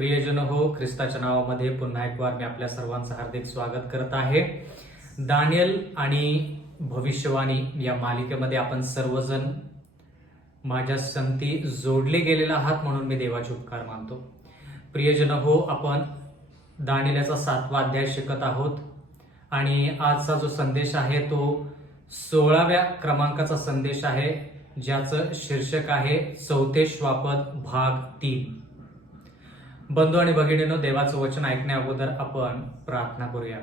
प्रियजन हो, ख्रिस्ताच्या नावामध्ये पुन्हा एक वार मी आपल्या सर्वांचं हार्दिक स्वागत करत आहे. दानियल आणि भविष्यवाणी या मालिकेमध्ये आपण सर्वजण माझ्या संगती जोडले गेलेले आहात, म्हणून मी देवाचे उपकार मानतो. प्रियजन हो, आपण दानियलचा 7वा अध्याय शिकत आहोत आणि आजचा जो संदेश आहे तो 16व्या क्रमांकाचा संदेश आहे, ज्याचं शीर्षक आहे चौथे श्वापद भाग 3. बंधू आणि भगिनींनो, देवाचं वचन ऐकण्या अगोदर आपण प्रार्थना करूया.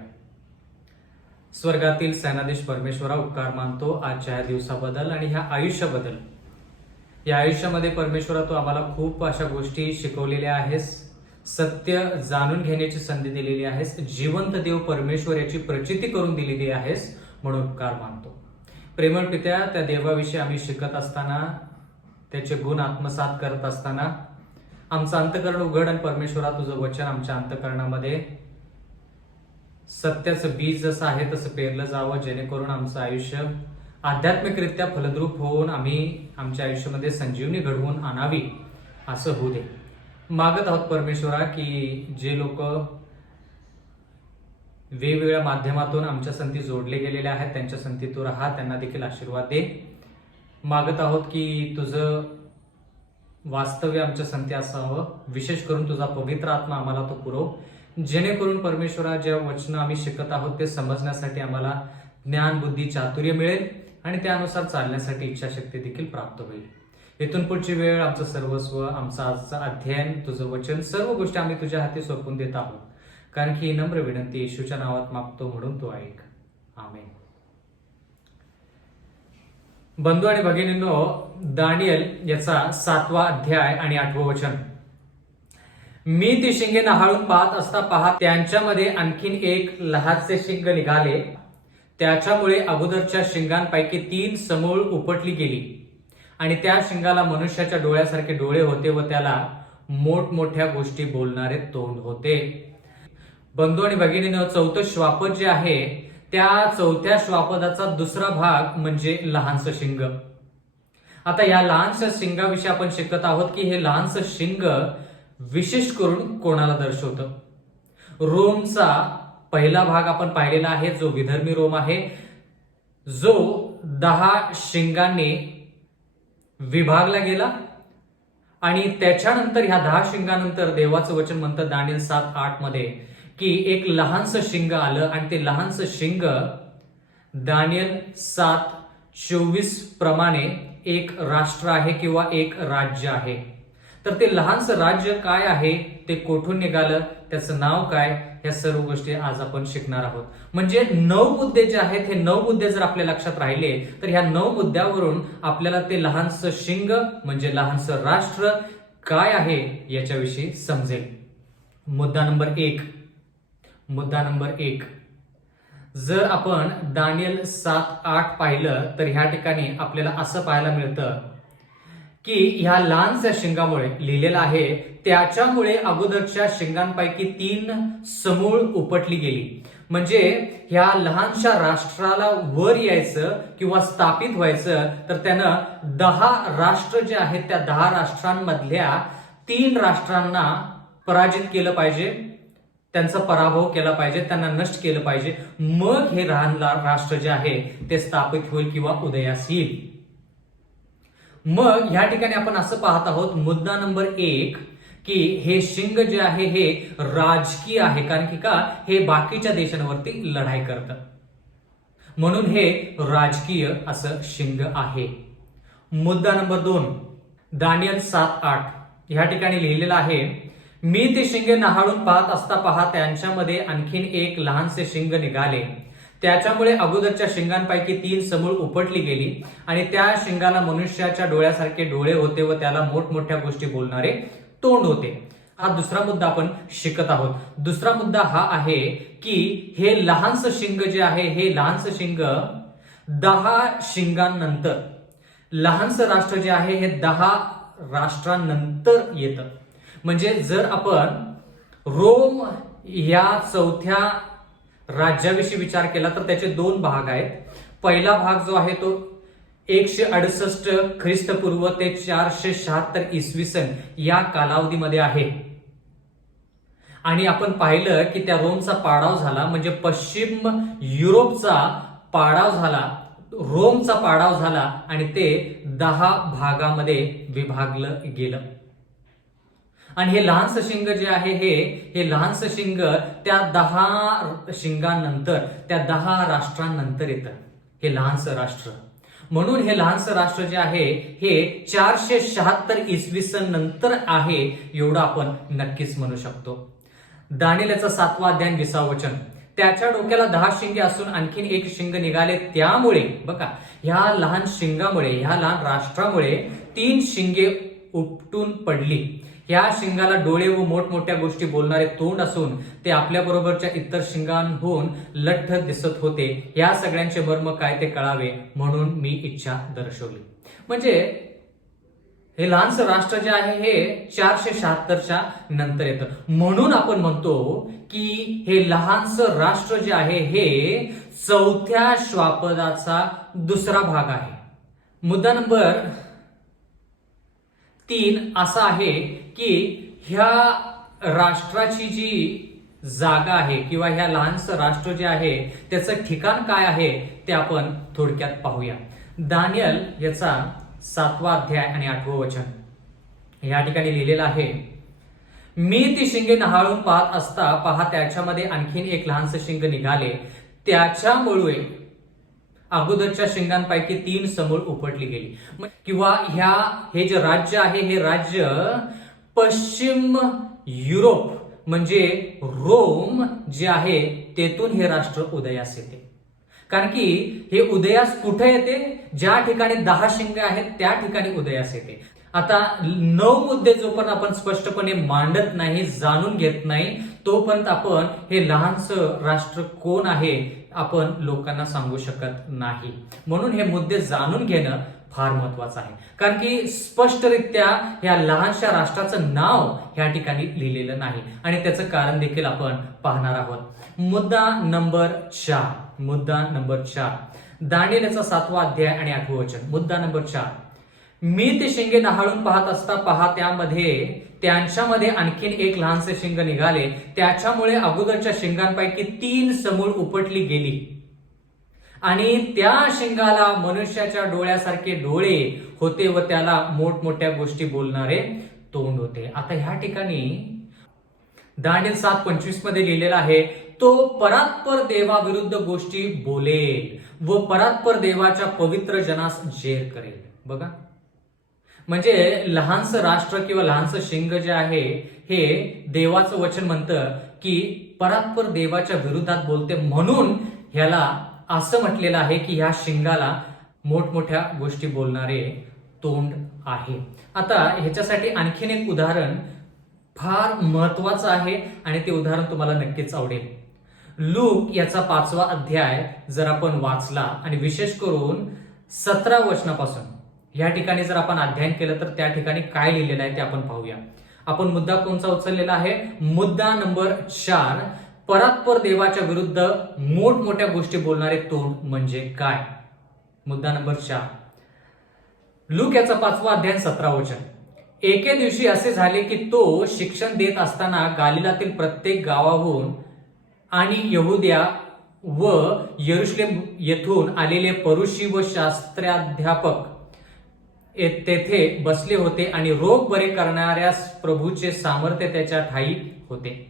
स्वर्गातील सेनाधीश परमेश्वरा, उपकार मानतो आजच्या ह्या दिवसाबद्दल आणि ह्या आयुष्याबद्दल. या आयुष्यामध्ये परमेश्वरा, तू आम्हाला खूप अशा गोष्टी शिकवलेल्या आहेस, सत्य जाणून घेण्याची संधी दिलेली आहेस, जिवंत देव परमेश्वर याची प्रचिती करून दिलेली आहेस, म्हणून उपकार मानतो. प्रेमळ पित्या, त्या देवाविषयी आम्ही शिकत असताना, त्याचे गुण आत्मसात करत असताना आमचं अंतकरण उघड आणि परमेश्वरा, तुझं वचन आमच्या अंतकरणामध्ये सत्याचं बीज जसं आहे तसं पेरलं जावं, जेणेकरून आमचं आयुष्य आध्यात्मिकरित्या फलद्रूप होऊन आम्ही आमच्या आयुष्यामध्ये संजीवनी घडवून आणावी, असं होऊ दे. मागत आहोत परमेश्वरा की जे लोक वेगवेगळ्या माध्यमातून आमच्या संगती जोडले गेलेले आहेत, त्यांच्या संगती तू राहा, त्यांना देखील आशीर्वाद दे. मागत आहोत की तुझं वास्तव्य आमच्या संगती असावं, विशेष करून तुझा पवित्र आत्मा आम्हाला तो पुरव, जेणेकरून परमेश्वरा ज्या वचन आम्ही शिकत आहोत ते समजण्यासाठी आम्हाला ज्ञान, बुद्धी, चातुर्य मिळेल आणि त्यानुसार चालण्यासाठी इच्छाशक्ती देखील प्राप्त होईल. इथून पुढची वेळ, आमचं सर्वस्व, आमचं आजचं अध्ययन, तुझं वचन, सर्व गोष्टी आम्ही तुझ्या हाती सोपवून देत आहोत, कारण की ही नम्र विनंती येशूच्या नावात मागतो, म्हणून तू ऐक. आमेन. बंधू आणि भगिनींनो, दानियल याचा 7वा अध्याय आणि 8वं वचन. मी ती शिंगे न्हाळून पाहत असता पहा, त्यांच्यामध्ये आणखीन एक लहानसे शिंग निघाले. त्याच्यामुळे अगोदरच्या शिंगांपैकी 3 समूळ उपटली गेली आणि त्या शिंगाला मनुष्याच्या डोळ्यासारखे डोळे होते व त्याला मोठमोठ्या गोष्टी बोलणारे तोंड होते. बंधू आणि भगिनींनो, चौथं श्वापद जे आहे, त्या चौथ्या श्वापदाचा दुसरा भाग म्हणजे लहानसं शिंग. आता या लहानशा शिंगाविषयी आपण शिकत आहोत की हे लहानसं शिंग विशेष करून कोणाला दर्शवतं. रोमचा पहिला भाग आपण पाहिलेला आहे, जो विधर्मी रोम आहे, जो 10 शिंगांनी विभागला गेला आणि त्याच्यानंतर ह्या 10 शिंगानंतर देवाचं वचन म्हणतं दानियल 7:8 मध्ये की एक लहानसं शिंग आलं आणि ते लहानसं शिंग दानियल 7:24 प्रमाणे एक राष्ट्र आहे किंवा एक राज्य आहे. तर ते लहानसं राज्य काय आहे, ते कोठून निघालं, त्याचं नाव काय, या सर्व गोष्टी आज आपण शिकणार आहोत. म्हणजे 9 मुद्दे जे आहेत, हे 9 मुद्दे जर आपल्या लक्षात राहिले तर ह्या 9 मुद्द्यावरून आपल्याला ते लहानसं शिंग म्हणजे लहानसं राष्ट्र काय आहे याच्याविषयी समजेल. मुद्दा नंबर 1. जर आपण दानियल 7:8 पाहिलं तर ह्या ठिकाणी आपल्याला असं पाहायला मिळतं की ह्या लहानशा शिंगामुळे लिहिलेलं आहे, त्याच्यामुळे अगोदरच्या शिंगांपैकी 3 समूळ उपटली गेली. म्हणजे ह्या लहानशा राष्ट्राला वर यायचं किंवा स्थापित व्हायचं तर त्यानं 10 राष्ट्र जे आहेत, त्या 10 राष्ट्रांमधल्या 3 राष्ट्रांना पराजित केलं पाहिजे, त्यांचा पराभव केला पाहिजे, त्यांना नष्ट केलं पाहिजे. मग हे राष्ट्र जे आहे ते स्थापित होईल किंवा उदयास येईल. मग ह्या ठिकाणी आपण असं पाहत आहोत, मुद्दा नंबर 1 की हे शिंग जे आहे हे राजकीय आहे, कारण की का, हे बाकीच्या देशांवरती लढाई करतं, म्हणून हे राजकीय असं शिंग आहे. मुद्दा नंबर 2, दानियल 7:8 ह्या ठिकाणी लिहिलेलं आहे, मी ते शिंगे न्हाळून पाहत असता पहा, त्यांच्यामध्ये आणखीन एक लहानसे शिंग निघाले. त्याच्यामुळे अगोदरच्या शिंगांपैकी 3 समूळ उपटली गेली आणि त्या शिंगाला मनुष्याच्या डोळ्यासारखे डोळे होते व त्याला मोठमोठ्या गोष्टी बोलणारे तोंड होते. हा दुसरा मुद्दा आपण शिकत आहोत. दुसरा मुद्दा हा आहे की हे लहानसं शिंग जे आहे, हे लहानसं शिंग 10 शिंगांनंतर, लहानसं राष्ट्र जे आहे हे 10 राष्ट्रांनंतर येतं. म्हणजे जर आपण रोम या चौथ्या राज्याविषयी विचार केला तर त्याचे 2 भाग आहेत. पहिला भाग जो आहे तो 168 ख्रिस्तपूर्व ते 476 इसवी सन या कालावधीमध्ये आहे. आणि आपण पाहिलं की त्या रोमचा पाडाव झाला, म्हणजे पश्चिम युरोपचा पाडाव झाला, रोमचा पाडाव झाला आणि ते 10 भागामध्ये विभागलं गेलं. आणि हे लहानसं शिंग जे आहे हे लहानसं शिंग त्या 10 शिंगानंतर, त्या 10 राष्ट्रांनंतर येतं हे लहानसं राष्ट्र. म्हणून हे लहानसं राष्ट्र जे आहे हे 476 इसवी सन नंतर आहे, एवढं आपण नक्कीच म्हणू शकतो. दानिएलचा 7वा अध्याय 20वे वचन. त्याच्या डोक्याला 10 शिंगे असून आणखीन एक शिंग निघाले, त्यामुळे बघा ह्या लहान शिंगामुळे, ह्या लहान राष्ट्रामुळे 3 शिंगे उपटून पडली. ह्या शिंगाला डोळे व मोठमोठ्या गोष्टी बोलणारे तोंड असून ते आपल्या बरोबरच्या इतर शिंगांहून लठ्ठ दिसत होते. या सगळ्यांचे मर्म काय ते कळावे म्हणून मी इच्छा दर्शवली. म्हणजे हे लहानसं राष्ट्र जे आहे हे 476च्या नंतर येतं. म्हणून आपण म्हणतो की हे लहानसं राष्ट्र जे आहे हे 4थ्या श्वापदाचा दुसरा भाग आहे. मुद्दा नंबर 3 असा आहे की ह्या राष्ट्राची जी जागा आहे किंवा ह्या लहानसं राष्ट्र जे आहे त्याचं ठिकाण काय आहे ते आपण थोडक्यात पाहूया. दानिएल याचा 7वा अध्याय आणि 8वं वचन या ठिकाणी लिहिलेलं आहे. मी ती शिंगे न्हाळून पाहत असता पहा त्याच्यामध्ये आणखीन एक लहानसं शिंग निघाले, त्याच्यामुळे अगोदरच्या शिंगांपैकी 3 समूळ उपटली गेली. किंवा हे जे राज्य आहे हे राज्य पश्चिम युरोप म्हणजे रोम जे आहे तेथून हे राष्ट्र उदयास येते. कारण की हे उदयास कुठे येते? ज्या ठिकाणी 10 शिंगे आहेत त्या ठिकाणी उदयास येते. आता 9 मुद्दे जोपर्यंत आपण स्पष्टपणे मांडत नाही, जाणून घेत नाही, तोपर्यंत आपण हे लहानसं राष्ट्र कोण आहे आपण लोकांना सांगू शकत नाही. म्हणून हे मुद्दे जाणून घेणं फार महत्वाचं आहे. कारण की स्पष्टरित्या या लहानशा राष्ट्राचं नाव या ठिकाणी लिहिलेलं नाही आणि त्याचं कारण देखील आपण पाहणार आहोत. मुद्दा नंबर 4 दानिएलचा 7वा अध्याय आणि 8वं वचन. मुद्दा नंबर 4. मी ते शिंगे न्हाळून पाहत असता पहा त्यांच्यामध्ये आणखीन एक लहानसे शिंग निघाले, त्याच्यामुळे अगोदरच्या शिंगांपैकी 3 समूळ उपटली गेली आणि त्या शिंगाला मनुष्याच्या डोळ्यासारखे डोळे होते व त्याला मोठमोठ्या गोष्टी बोलणारे तोंड होते. आता ह्या ठिकाणी दानिएल 7:25 मध्ये लिहिलेलं आहे, तो परात्पर देवाविरुद्ध गोष्टी बोलेल व परात्पर देवाच्या पवित्र जनास जेर करेल. बघा, म्हणजे लहानसं राष्ट्र किंवा लहानसं शिंग जे आहे हे देवाचं वचन म्हणतं की परात्पर देवाच्या विरोधात बोलते, म्हणून ह्याला असं म्हटलेलं आहे की ह्या शिंगाला मोठमोठ्या गोष्टी बोलणारे तोंड आहे. आता ह्याच्यासाठी आणखीन एक उदाहरण फार महत्वाचं आहे आणि ते उदाहरण तुम्हाला नक्कीच आवडेल. लूक याचा 5वा अध्याय जर आपण वाचला आणि विशेष करून 17 वचनापासून या ठिकाणी जर आपण अध्ययन केलं तर त्या ठिकाणी काय लिहिलेलं आहे ते आपण पाहूया. आपण मुद्दा कोणता उचललेला आहे? मुद्दा नंबर 4. परात्पर देवाच्या विरुद्ध मोठमोठ्या गोष्टी बोलणारे तोंड म्हणजे काय? मुद्दा नंबर 4. लूक याचा 5वा अध्याय 17 वचन. एके दिवशी असे झाले की तो शिक्षण देत असताना गालिलातील प्रत्येक गावाहून आणि यहुद्या व यरुशलेम येथून आलेले परुषी व शास्त्राध्यापक तेथे बसले होते आणि रोग बरे करणाऱ्या प्रभूचे सामर्थ्य त्याच्या ठाई होते.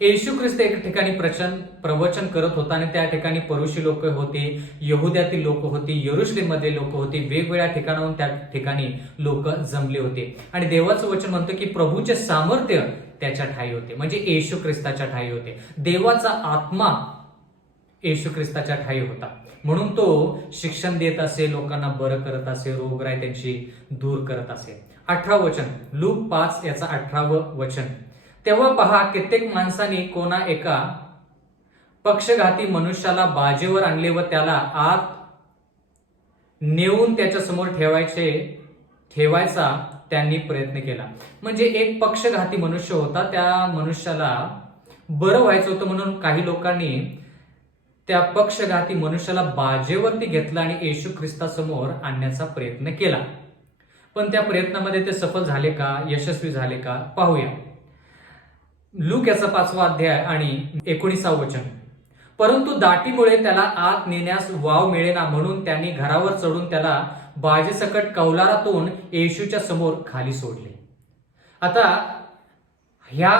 येशू ख्रिस्त एक ठिकाणी प्रवचन करत होता आणि त्या ठिकाणी परुषी लोक होते, यहुद्यातील लोक होती, यरुशलेम मध्ये लोक होते, वेगवेगळ्या ठिकाणाहून त्या ठिकाणी लोक जमले होते आणि देवाचं वचन म्हणतं की प्रभूचे सामर्थ्य त्याच्या ठाई होते, म्हणजे येशू ख्रिस्ताच्या ठाई होते. देवाचा आत्मा येशू ख्रिस्ताच्या ठाई होता, म्हणून तो शिक्षण देत असे, लोकांना बरं करत असे, रोगराई त्यांची दूर करत असे. 18 वचन, लूक 5 याचा 18वं वचन. तेव्हा पहा कित्येक माणसांनी कोणा एका पक्षघाती मनुष्याला बाजेवर आणले व त्याला आत नेऊन त्याच्या समोर ठेवायचा त्यांनी प्रयत्न केला. म्हणजे एक पक्षघाती मनुष्य होता, त्या मनुष्याला बरं व्हायचं होतं म्हणून काही लोकांनी त्या पक्षघाती मनुष्याला बाजेवरती घेतलं आणि येशू ख्रिस्तासमोर आणण्याचा प्रयत्न केला. पण त्या प्रयत्नामध्ये ते सफल झाले का, यशस्वी झाले का पाहूया. लूक याचा 5वा अध्याय आणि 19वे वचन. परंतु दाटीमुळे त्याला आत नेण्यास वाव मिळेना, म्हणून त्यांनी घरावर चढून त्याला बाजेसकट कौलारातून येशूच्या समोर खाली सोडले. आता ह्या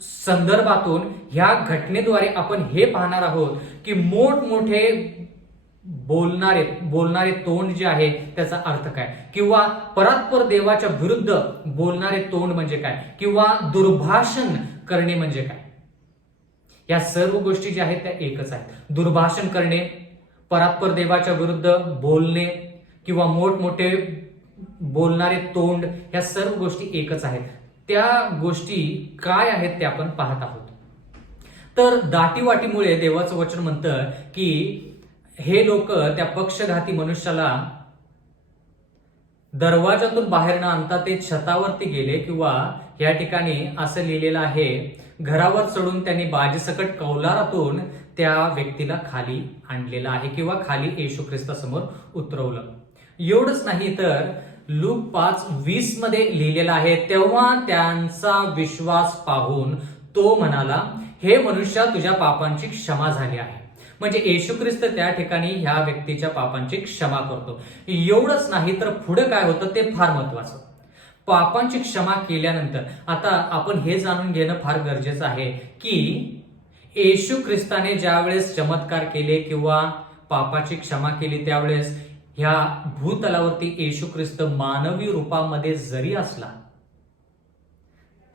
संदर्भातून, ह्या घटनेद्वारे आपण हे पाहणार आहोत की मोठमोठे बोलणारे तोंड जे आहे त्याचा अर्थ काय, किंवा परात्पर देवाच्या विरुद्ध बोलणारे तोंड म्हणजे काय, किंवा दुर्भाषण करणे म्हणजे काय. या सर्व गोष्टी ज्या आहेत त्या एकच आहेत. दुर्भाषण करणे, परात्पर देवाच्या विरुद्ध बोलणे किंवा मोठमोठे बोलणारे तोंड, या सर्व गोष्टी एकच आहेत. त्या गोष्टी काय आहेत ते आपण पाहत आहोत. तर दाटीवाटीमुळे देवाचं वचन म्हणतं की हे लोक त्या पक्षघाती मनुष्याला दरवाजातून बाहेर न आणता ते छतावरती गेले, किंवा या ठिकाणी असं लिहिलेलं आहे, घरावर चढून त्यांनी बाजेसकट कौलारातून त्या व्यक्तीला खाली आणलेलं आहे, किंवा खाली येशू ख्रिस्तासमोर उतरवलं. एवढंच नाही तर लूक 5:20 मध्ये लिहिलेलं आहे, तेव्हा त्यांचा विश्वास पाहून तो म्हणाला, हे मनुष्या, तुझ्या पापांची क्षमा झाली आहे. म्हणजे येशू ख्रिस्त त्या ठिकाणी ह्या व्यक्तीच्या पापांची क्षमा करतो. एवढंच नाही तर पुढे काय होतं ते फार महत्वाचं. पापांची क्षमा केल्यानंतर आता आपण हे जाणून घेणं फार गरजेचं आहे की येशू ख्रिस्ताने ज्यावेळेस चमत्कार केले किंवा पापाची क्षमा केली, त्यावेळेस ह्या भूतलावरती येशू ख्रिस्त मानवी रूपामध्ये जरी असला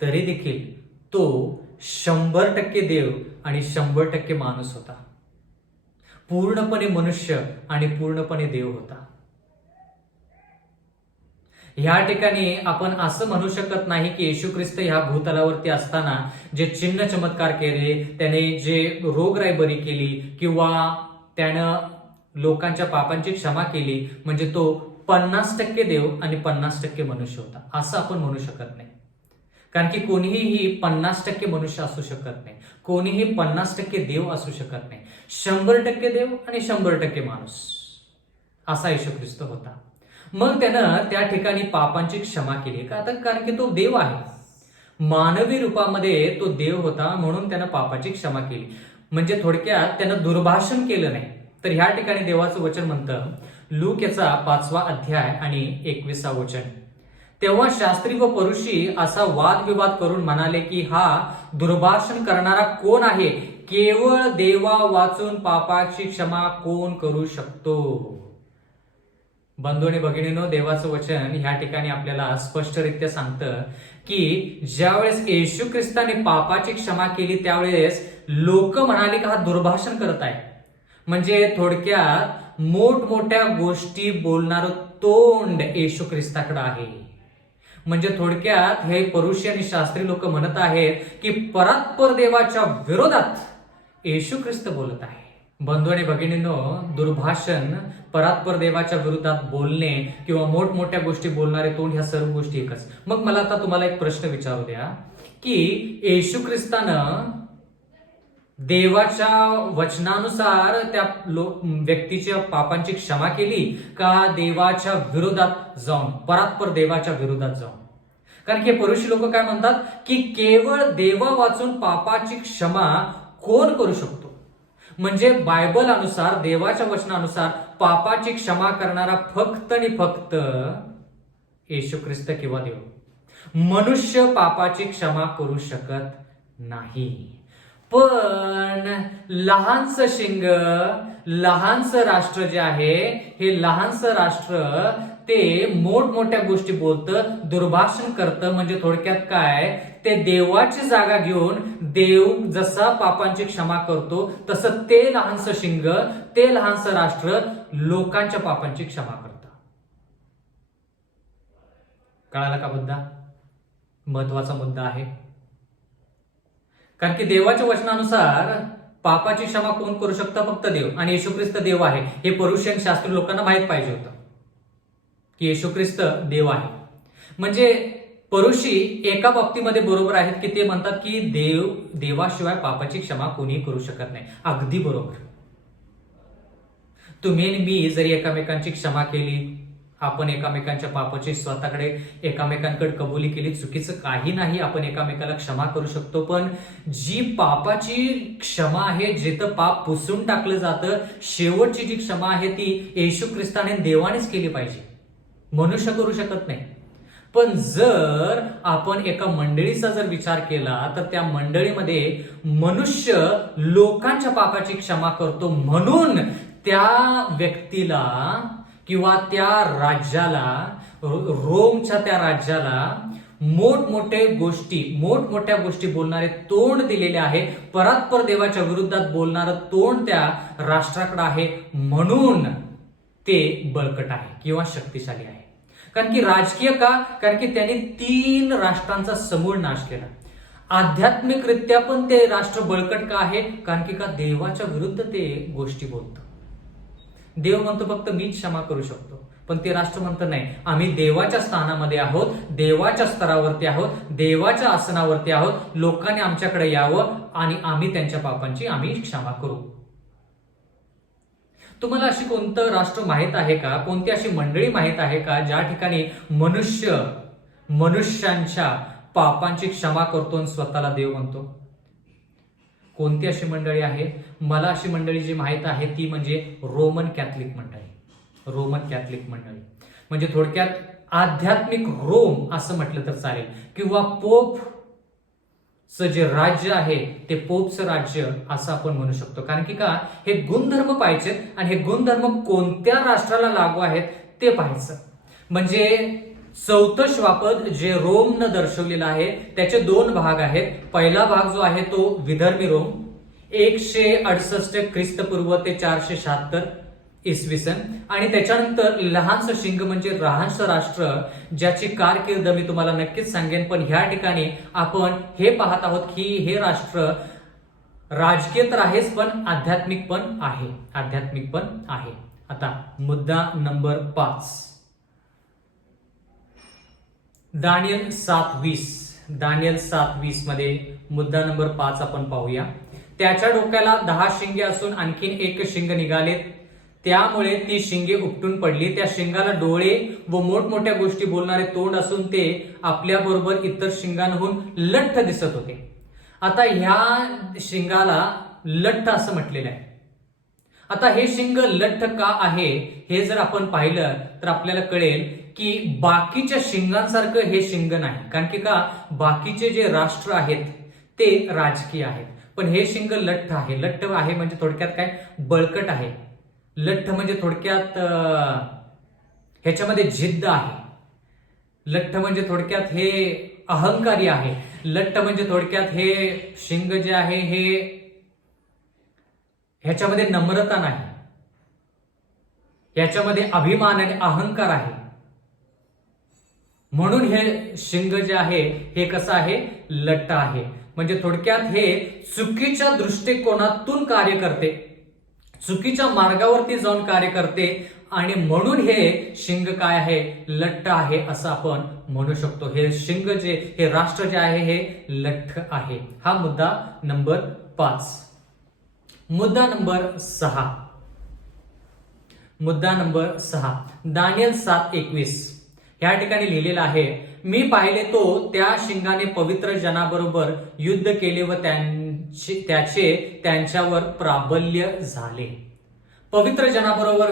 तरी देखील तो 100% देव आणि 100% माणूस होता. पूर्णपणे मनुष्य आणि पूर्णपणे देव होता. ह्या ठिकाणी आपण असं म्हणू शकत नाही की येशू ख्रिस्त ह्या भूतलावरती असताना जे चिन्ह चमत्कार केले, त्याने जे रोगराई बरी केली, किंवा त्यानं लोकांच्या पापांची क्षमा केली, म्हणजे तो 50% देव आणि 50% मनुष्य होता, असं आपण म्हणू शकत नाही. कारण की कोणीही 50% मनुष्य असू शकत नाही, कोणीही 50% देव असू शकत नाही. 100% देव आणि 100% माणूस असा येशू ख्रिस्त होता. मग त्यानं त्या ठिकाणी पापांची क्षमा केली का, तर कारण की तो देव आहे, मानवी रूपामध्ये तो देव होता, म्हणून त्यानं पापाची क्षमा केली. म्हणजे थोडक्यात त्यानं दुर्भाषण केलं नाही. तर ह्या ठिकाणी देवाचं वचन म्हणतं, लूक याचा 5वा अध्याय आणि 21वे वचन, तेव्हा शास्त्री व परुषी असा वादविवाद करून म्हणाले की हा दुर्भाषण करणारा कोण आहे, केवळ देवा वाचून पापाची क्षमा कोण करू शकतो. बंधू आणि भगिनींनो, देवाचं वचन ह्या ठिकाणी आपल्याला स्पष्टरित्या सांगतं की ज्यावेळेस येशू ख्रिस्ताने पापाची क्षमा केली त्यावेळेस लोक म्हणाले की हा दुर्भाषण करत आहे. म्हणजे थोडक्यात मोठमोठ्या गोष्टी बोलणारं तोंड येशू ख्रिस्ताकडे आहे. म्हणजे थोडक्यात हे परुषी आणि शास्त्री लोक म्हणत आहेत की परात्पर देवाच्या विरोधात येशू ख्रिस्त बोलत आहे. बंधू आणि भगिनींनो, दुर्भाषण, परात्पर देवाच्या विरोधात बोलणे किंवा मोठमोठ्या गोष्टी बोलणारे तोंड, ह्या सर्व गोष्टी एकच. मग मला आता तुम्हाला एक प्रश्न विचारू द्या की येशू ख्रिस्तानं देवाच्या वचनानुसार त्या व्यक्तीच्या पापांची क्षमा केली का देवाच्या विरोधात जाऊन, परात्पर देवाच्या विरोधात जाऊन? कारण की परुषी लोक काय म्हणतात की केवळ देवा वाचून पापाची क्षमा कोण करू शकतो. म्हणजे बायबल अनुसार, देवाच्या वचनानुसार पापाची क्षमा करणारा फक्त आणि फक्त येशू ख्रिस्त किंवा देव. मनुष्य पापाची क्षमा करू शकत नाही. पण लहानसं शिंग, लहानसं राष्ट्र जे आहे, हे लहानसं राष्ट्र ते मोठमोठ्या गोष्टी बोलतं, दुर्भाषण करतं. म्हणजे थोडक्यात काय, ते देवाची जागा घेऊन देव जसा पापांची क्षमा करतो तसं ते लहानसं शिंग, ते लहानसं राष्ट्र लोकांच्या पापांची क्षमा करतं. कळाला का मुद्दा? महत्वाचा मुद्दा आहे. कारण की देवाच्या वचनानुसार पापाची क्षमा कोण करू शकतं? फक्त देव. आणि येशू ख्रिस्त देव आहे हे परुषी आणि शास्त्री लोकांना माहित पाहिजे होतं की येशू ख्रिस्त देव आहे. म्हणजे परुषी एका बाबतीमध्ये बरोबर आहेत की ते म्हणतात की देवाशिवाय पापाची क्षमा कोणी करू शकत नाही. अगदी बरोबर. तुम्ही आणि मी जरी एकमेकांची क्षमा केली आपण एकामेकांच्या पापाची स्वतःकडे एकामेकांकडे कबुली केली, चुकीचं काही नाही, आपण एकामेकाला क्षमा करू शकतो. पण जी पापाची क्षमा आहे, जिथं पाप पुसून टाकलं जातं, शेवटची जी क्षमा आहे ती येशू ख्रिस्ताने देवानेच केली पाहिजे, मनुष्य करू शकत नाही. पण जर आपण एका मंडळीचा जर विचार केला तर त्या मंडळीमध्ये मनुष्य लोकांच्या पापाची क्षमा करतो, म्हणून त्या व्यक्तीला किंवा त्या राज्याला, रोमच्या त्या राज्याला मोठमोठ्या गोष्टी बोलणारे तोंड दिलेले आहे. परात्पर देवाच्या विरुद्धात बोलणारं तोंड त्या राष्ट्राकडे आहे, म्हणून ते बळकट आहे किंवा शक्तिशाली आहे. कारण की राजकीय का? कारण की त्यांनी 3 राष्ट्रांचा समूळ नाश केला. आध्यात्मिकरित्या पण ते राष्ट्र बळकट का आहे? कारण की का देवाच्या विरुद्ध ते गोष्टी बोलतं. देव म्हणतो फक्त मीच क्षमा करू शकतो, पण ते राष्ट्र म्हणतं नाही, आम्ही देवाच्या स्थानामध्ये आहोत, देवाच्या स्तरावरती आहोत, देवाच्या आसनावरती आहोत, लोकांनी आमच्याकडे यावं आणि आम्ही त्यांच्या पापांची क्षमा करू. तुम्हाला अशी कोणतं राष्ट्र माहित आहे का? कोणती अशी मंडळी माहित आहे का ज्या ठिकाणी मनुष्यांच्या पापांची क्षमा करतो आणि स्वतःला देव म्हणतो? कोणती अशी मंडळी आहे? मला अशी मंडळी जी माहित आहे ती म्हणजे रोमन कॅथलिक मंडळी. रोमन कॅथलिक मंडळी म्हणजे थोडक्यात आध्यात्मिक रोम असं म्हटलं तर चालेल, किंवा पोपचं जे राज्य आहे ते पोपचं राज्य असं आपण म्हणू शकतो. कारण की का, हे गुणधर्म पाहिजेत आणि हे गुणधर्म कोणत्या राष्ट्राला लागू आहेत ते पाहायचं. म्हणजे 4थं श्वापद जे रोमनं दर्शवलेलं आहे त्याचे 2 भाग आहेत. पहिला भाग जो आहे तो विधर्मी रोम, 168 ख्रिस्तपूर्व ते 476 इसवी सन, आणि त्याच्यानंतर लहानसं शिंग म्हणजे लहानसं राष्ट्र, ज्याची कारकीर्द मी तुम्हाला नक्कीच सांगेन. पण ह्या ठिकाणी आपण हे पाहत आहोत की हे राष्ट्र राजकीय तर आहेच पण आध्यात्मिक पण आहे. आता मुद्दा नंबर 5, दानियल 7:20 मध्ये मुद्दा नंबर 5 आपण पाहूया. त्याच्या डोक्याला 10 शिंगे असून आणखीन 1 शिंग निघाले, त्यामुळे ती शिंगे उपटून पडली. त्या शिंगाला डोळे व मोठमोठ्या गोष्टी बोलणारे तोंड असून ते आपल्या बरोबर इतर शिंगांहून लठ्ठ दिसत होते. आता ह्या शिंगाला लठ्ठ असं म्हटलेलं आहे. आता हे शिंग लठ्ठ का आहे हे जर आपण पाहिलं तर आपल्याला कळेल की बाकीच्या शिंगांसारखं हे शिंग नाही. कारण की का, बाकीचे जे राष्ट्र आहेत ते राजकीय आहेत, पण हे शिंग लठ्ठ आहे. लठ्ठ आहे म्हणजे थोडक्यात काय, बळकट आहे. लठ्ठ म्हणजे थोडक्यात ह्याच्यामध्ये जिद्द आहे. लठ्ठ म्हणजे थोडक्यात हे अहंकारी आहे. लठ्ठ म्हणजे थोडक्यात हे शिंग जे आहे हे ह्याच्यामध्ये नम्रता नाही, ह्याच्यामध्ये अभिमान आणि अहंकार आहे. म्हणून हे शिंग जे आहे हे कसं आहे, लठ्ठ आहे. म्हणजे थोडक्यात हे चुकीच्या दृष्टिकोनातून कार्य करते, चुकीच्या मार्गावरती जाऊन कार्य करते, आणि म्हणून हे शिंग काय आहे, लठ्ठ आहे असं आपण म्हणू शकतो. हे शिंग हे राष्ट्र जे आहे हे लठ्ठ आहे. हा मुद्दा नंबर 5. मुद्दा नंबर 6, दानियल 7:21 या ठिकाणी लिहिलेलं आहे, मी पाहिले तो त्या शिंगाने पवित्र जनाबरोबर युद्ध केले व त्याचे त्यांच्यावर प्राबल्य झाले. पवित्र जनाबरोबर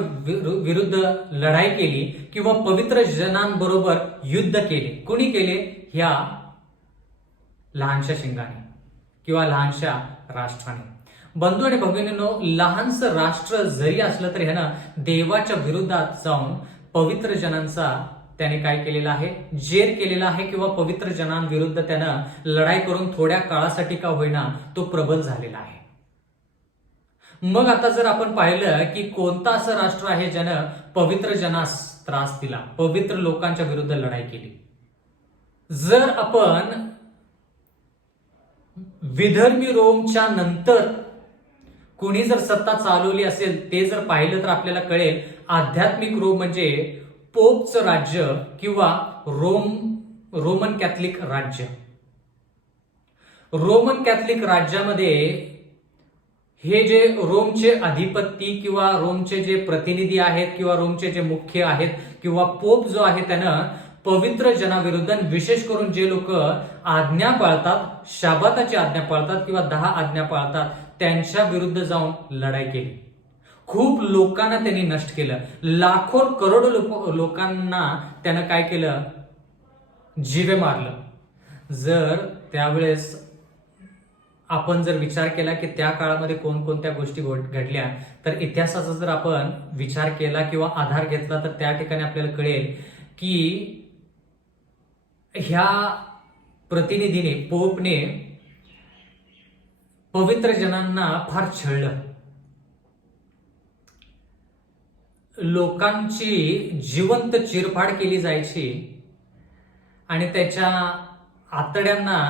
विरुद्ध लढाई केली किंवा पवित्र जनांबरोबर युद्ध केले. कोणी केले? ह्या लहानशा शिंगाने किंवा लहानशा राष्ट्राने. बंधू आणि भगिनींनो, लहानसं राष्ट्र जरी असलं तरी ह्यानं देवाच्या विरोधात जाऊन पवित्र जनांचा त्याने काय केलेला आहे, जेर केलेला आहे, किंवा पवित्र जनांविरुद्ध त्यानं लढाई करून थोड्या काळासाठी का होईना तो प्रबल झालेला आहे. मग आता जर आपण पाहिलं की कोणतं असं राष्ट्र आहे ज्यानं पवित्र जनास त्रास दिला, पवित्र लोकांच्या विरुद्ध लढाई केली. जर आपण विधर्मी रोमच्या नंतर कुणी जर सत्ता चालवली असेल ते जर पाहिलं तर आपल्याला कळेल, आध्यात्मिक रोम म्हणजे पोपचं राज्य किंवा रोमन कॅथलिक राज्य. रोमन कॅथलिक राज्यामध्ये हे जे रोमचे अधिपती किंवा रोमचे जे प्रतिनिधी आहेत किंवा रोमचे जे मुख्य आहेत किंवा पोप जो आहे त्यानं पवित्र जनाविरुद्ध, विशेष करून जे लोक आज्ञा पाळतात, शाबाताची आज्ञा पाळतात किंवा 10 आज्ञा पाळतात, त्यांच्या विरुद्ध जाऊन लढाई केली. खूप लोकांना त्यांनी नष्ट केलं. लाखो करोडो लोकांना त्यानं काय केलं? जीवे मारलं. जर त्यावेळेस आपण जर विचार केला की त्या काळामध्ये कोणकोणत्या गोष्टी घडल्या, तर इतिहासाचा जर आपण विचार केला किंवा आधार घेतला, तर त्या ठिकाणी आपल्याला कळेल की ह्या प्रतिनिधीने, पोपने पवित्र जनांना फार छळलं. लोकांची जिवंत चिरफाड केली जायची आणि त्याच्या आतड्यांना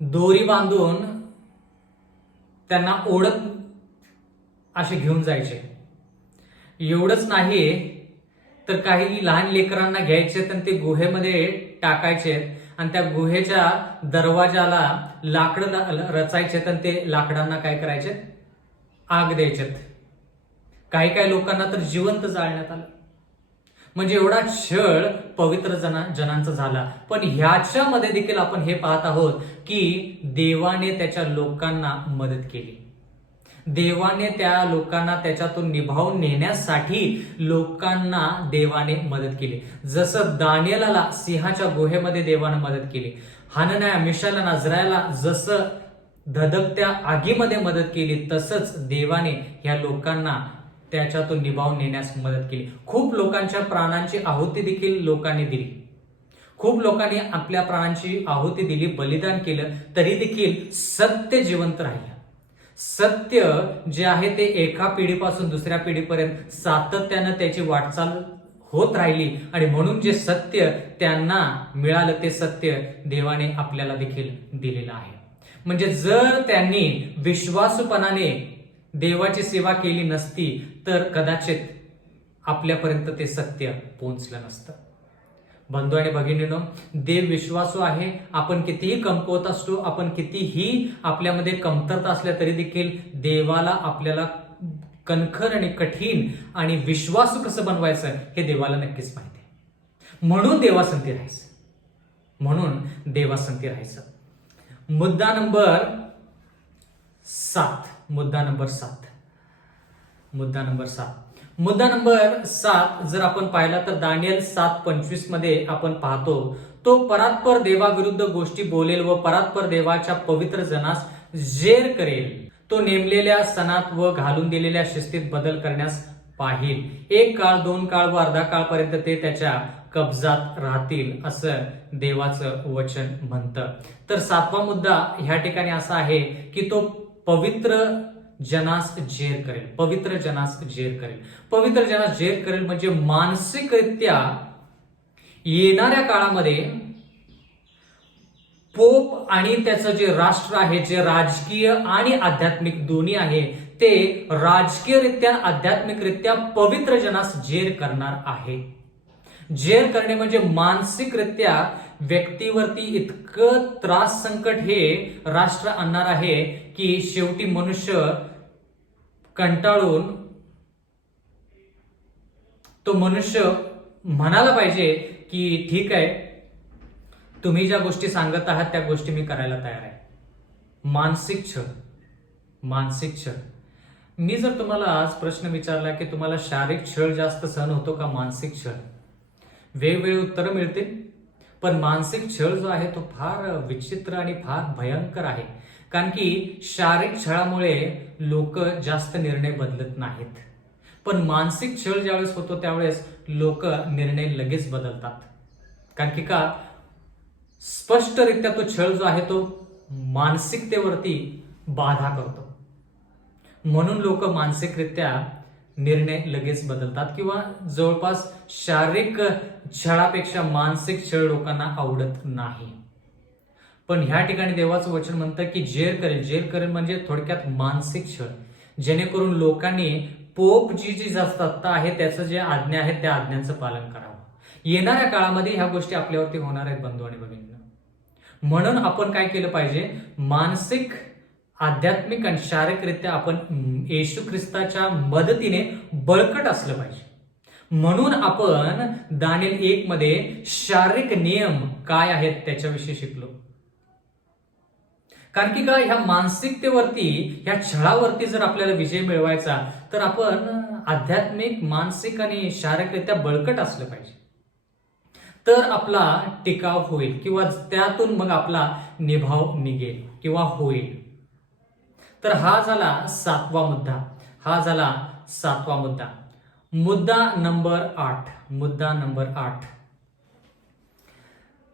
दोरी बांधून त्यांना ओढत असे घेऊन जायचे. एवढंच नाही तर काही लहान लेकरांना घ्यायचे आणि ते गुहेमध्ये टाकायचे आणि त्या गुहेच्या दरवाजाला लाकडं रचायचे आणि ते लाकडांना काय करायचे? आग द्यायचे. काही लोकांना तर जिवंत जाळण्यात आलं. म्हणजे एवढा छळ पवित्र जनांचा झाला. पण ह्याच्यामध्ये देखील आपण हे पाहत आहोत की देवाने त्याच्या लोकांना मदत केली. देवाने त्या लोकांना त्याच्यातून निभावून नेण्यासाठी लोकांना देवाने मदत केली. जसं दानिएलाला सिंहाच्या गुहेमध्ये देवाने मदत केली, हनन्या, मिशाएल, अझरायाला जसं धधकत्या आगीमध्ये मदत केली, तसंच देवाने ह्या लोकांना त्याच्यातून निभावून नेण्यास मदत केली. खूप लोकांच्या प्राणांची आहुती देखील लोकांनी दिली. खूप लोकांनी आपल्या प्राणांची आहुती दिली, बलिदान केलं, तरी देखील सत्य जिवंत राहिलं. सत्य जे आहे ते एका पिढीपासून दुसऱ्या पिढीपर्यंत सातत्यानं त्याची वाटचाल होत राहिली आणि म्हणून जे सत्य त्यांना मिळालं ते सत्य देवाने आपल्याला देखील दिलेलं आहे. म्हणजे जर त्यांनी विश्वासूपणाने देवाची सेवा केली नसती तर कदाचित आपल्यापर्यंत ते सत्य पोहोचलं नसतं. बंधू आणि भगिनींनो, देव विश्वासू आहे. आपण कितीही कमकुवत असतो, आपण कितीही आपल्यामध्ये कमतरता असल्या तरी देखील देवाला आपल्याला कणखर आणि कठीण आणि विश्वासू कसं बनवायचं हे देवाला नक्कीच माहिती आहे. म्हणून देवासंती राहायचं. म्हणून देवासंती राहायचं. मुद्दा नंबर 7. मुद्दा नंबर 7 जर आपण पाहिला तर दानिएल 7:25 मध्ये आपण पाहतो, तो परात्पर देवाविरुद्ध गोष्टी बोलेल व परात्पर देवाच्या पवित्र जनास जेर करेल. तो नेमलेल्या सणात व घालून दिलेल्या शिस्तीत बदल करण्यास पाहिल. 1 काळ, 2 काळ व अर्धा काळपर्यंत ते त्याच्या कब्जात राहतील, असं देवाचं वचन म्हणतं. तर 7वा मुद्दा ह्या ठिकाणी असा आहे की तो पवित्र जनास जेर करेल. पवित्र जनास जेर करेल. पवित्र जनास जेर करेल म्हणजे मानसिकरित्या येणाऱ्या काळामध्ये पोप आणि त्याचं जे राष्ट्र आहे, जे राजकीय आणि आध्यात्मिक दोन्ही आहे, ते राजकीयरित्या आध्यात्मिकरित्या पवित्र जनास जेर करणार आहे. जेर करणे म्हणजे मानसिकरित्या व्यक्तीवरती इतकं त्रास संकट हे राष्ट्र आणणार आहे की शेवटी मनुष्य कंटाळून तो मनुष्य म्हणायला पाहिजे की ठीक आहे, तुम्ही ज्या गोष्टी सांगत आहात त्या गोष्टी मी करायला तयार आहे. मानसिक छळ. मी जर तुम्हाला आज प्रश्न विचारला की तुम्हाला शारीरिक छळ जास्त सहन होतो का मानसिक छळ, वेगवेगळी उत्तरं मिळतील. पण मानसिक छळ जो आहे तो फार विचित्र आणि फार भयंकर आहे. कारण की शारीरिक छळामुळे लोक जास्त निर्णय बदलत नाहीत, पण मानसिक छळ ज्यावेळेस होतो त्यावेळेस लोक निर्णय लगेच बदलतात. कारण की का, स्पष्टरित्या तो छळ जो आहे तो मानसिकतेवरती बाधा करतो. म्हणून लोक मानसिकरित्या निर्णय लगेच बदलतात किंवा जवळपास शारीरिक छळापेक्षा मानसिक छळ लोकांना आवडत नाही. पण ह्या ठिकाणी देवाचं वचन म्हणतं की जेर करेल म्हणजे थोडक्यात मानसिक छळ, जेणेकरून लोकांनी पोप जी सत्ता आहे त्याचं जे आज्ञा आहेत त्या आज्ञांचं पालन करावं. येणाऱ्या काळामध्ये ह्या गोष्टी आपल्यावरती होणार आहेत बंधू आणि भगिनींनो. म्हणून आपण काय केलं पाहिजे, मानसिक आध्यात्मिक आणि शारीरिकरित्या आपण येशू ख्रिस्ताच्या मदतीने बळकट असलं पाहिजे. म्हणून आपण दानिएल 1 मध्ये शारीरिक नियम काय आहेत त्याच्याविषयी शिकलो. कारण की काय, ह्या मानसिकतेवरती, ह्या छळावरती जर आपल्याला विजय मिळवायचा तर आपण आध्यात्मिक, मानसिक आणि शारीरिकरित्या बळकट असलं पाहिजे. तर आपला टिकाव होईल किंवा त्यातून मग आपला निभाव निघेल किंवा होईल. तर हा झाला 7वा मुद्दा. हा झाला 7वा मुद्दा. मुद्दा नंबर 8. मुद्दा नंबर 8.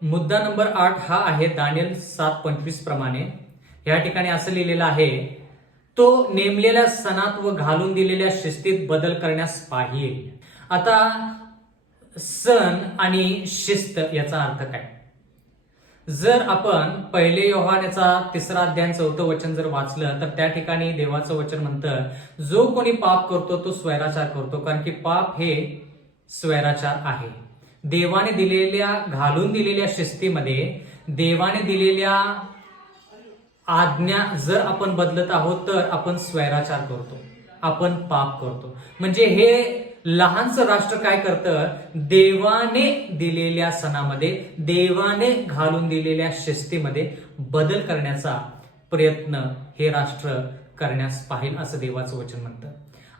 मुद्दा नंबर 8 हा आहे दानिएल 7:25 प्रमाणे. या ठिकाणी असं लिहिलेलं आहे, तो नेमलेल्या सणात व घालून दिलेल्या शिस्तीत बदल करण्यास पाहिजे. आता सण आणि शिस्त याचा अर्थ काय? जर आपण 1 योहान याचा 3रा अध्याय 4थं वचन जर वाचलं तर त्या ठिकाणी देवाचं वचन म्हणतं, जो कोणी पाप करतो तो स्वैराचार करतो, कारण की पाप हे स्वैराचार आहे. देवाने दिलेल्या, घालून दिलेल्या शिस्तीमध्ये, देवाने दिलेल्या आज्ञा जर आपण बदलत आहोत तर आपण स्वैराचार करतो, आपण पाप करतो. म्हणजे हे लहानसं राष्ट्र काय करतं, देवाने दिलेल्या सणामध्ये, देवाने घालून दिलेल्या शिस्तीमध्ये बदल करण्याचा प्रयत्न हे राष्ट्र करण्यास पाहिजे असं देवाचं वचन म्हणतं.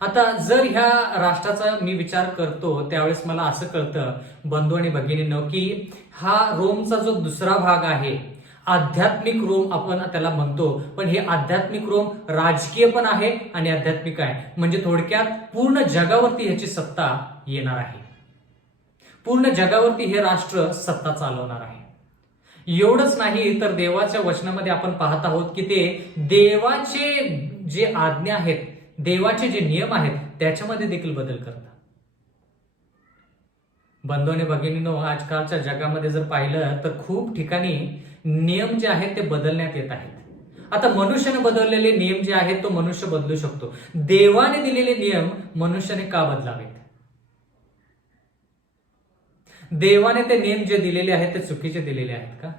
आता जर ह्या राष्ट्राचा मी विचार करतो त्यावेळेस मला असं कळतं बंधू आणि भगिनींनो, की हा रोमचा जो दुसरा भाग आहे, आध्यात्मिक रोम आपण त्याला म्हणतो, पण हे आध्यात्मिक रोम राजकीय पण आहे आणि आध्यात्मिक आहे. म्हणजे थोडक्यात पूर्ण जगावरती ह्याची सत्ता येणार आहे. पूर्ण जगावरती हे राष्ट्र सत्ता चालवणार आहे. एवढंच नाही तर देवाच्या वचनामध्ये आपण पाहत आहोत की ते देवाचे जे आज्ञा आहेत, देवाचे जे नियम आहेत त्याच्यामध्ये देखील बदल करतात. बंधू आणि भगिनींनो, आजकालच्या जगामध्ये जर पाहिलं तर खूप ठिकाणी नियम जे आहेत ते बदलण्यात येत आहेत. आता मनुष्याने बदललेले नियम जे आहेत तो मनुष्य बदलू शकतो. देवाने दिलेले नियम मनुष्याने का बदलावेत? देवाने ते नियम जे दिलेले आहेत ते चुकीचे दिलेले आहेत का?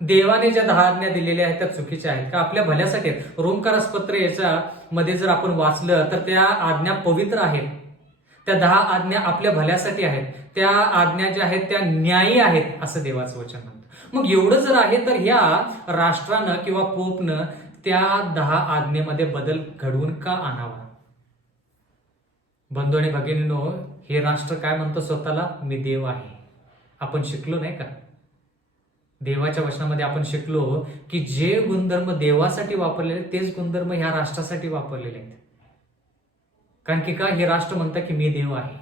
देवाने ज्या 10 आज्ञा दिलेल्या आहेत त्या चुकीच्या आहेत का? आपल्या भल्यासाठी आहेत. रोमकारसपत्र याच्या मध्ये जर आपण वाचलं तर त्या आज्ञा पवित्र आहेत. त्या 10 आज्ञा आपल्या भल्यासाठी आहेत. त्या आज्ञा ज्या आहेत त्या न्यायी आहेत असं देवाचं वचन म्हणतं. मग एवढं जर आहे तर ह्या राष्ट्रानं किंवा पोपनं त्या 10 आज्ञेमध्ये बदल घडवून का आणावा? बंधू आणि भगिनींनो, हे राष्ट्र काय म्हणतं स्वतःला, मी देव आहे. आपण शिकलो नाही का? देवाच्या वचनामध्ये आपण शिकलो की जे गुणधर्म देवासाठी वापरलेले तेच गुणधर्म ह्या राष्ट्रासाठी वापरलेले आहेत. कारण की काय, हे राष्ट्र म्हणतं की मी देव आहे.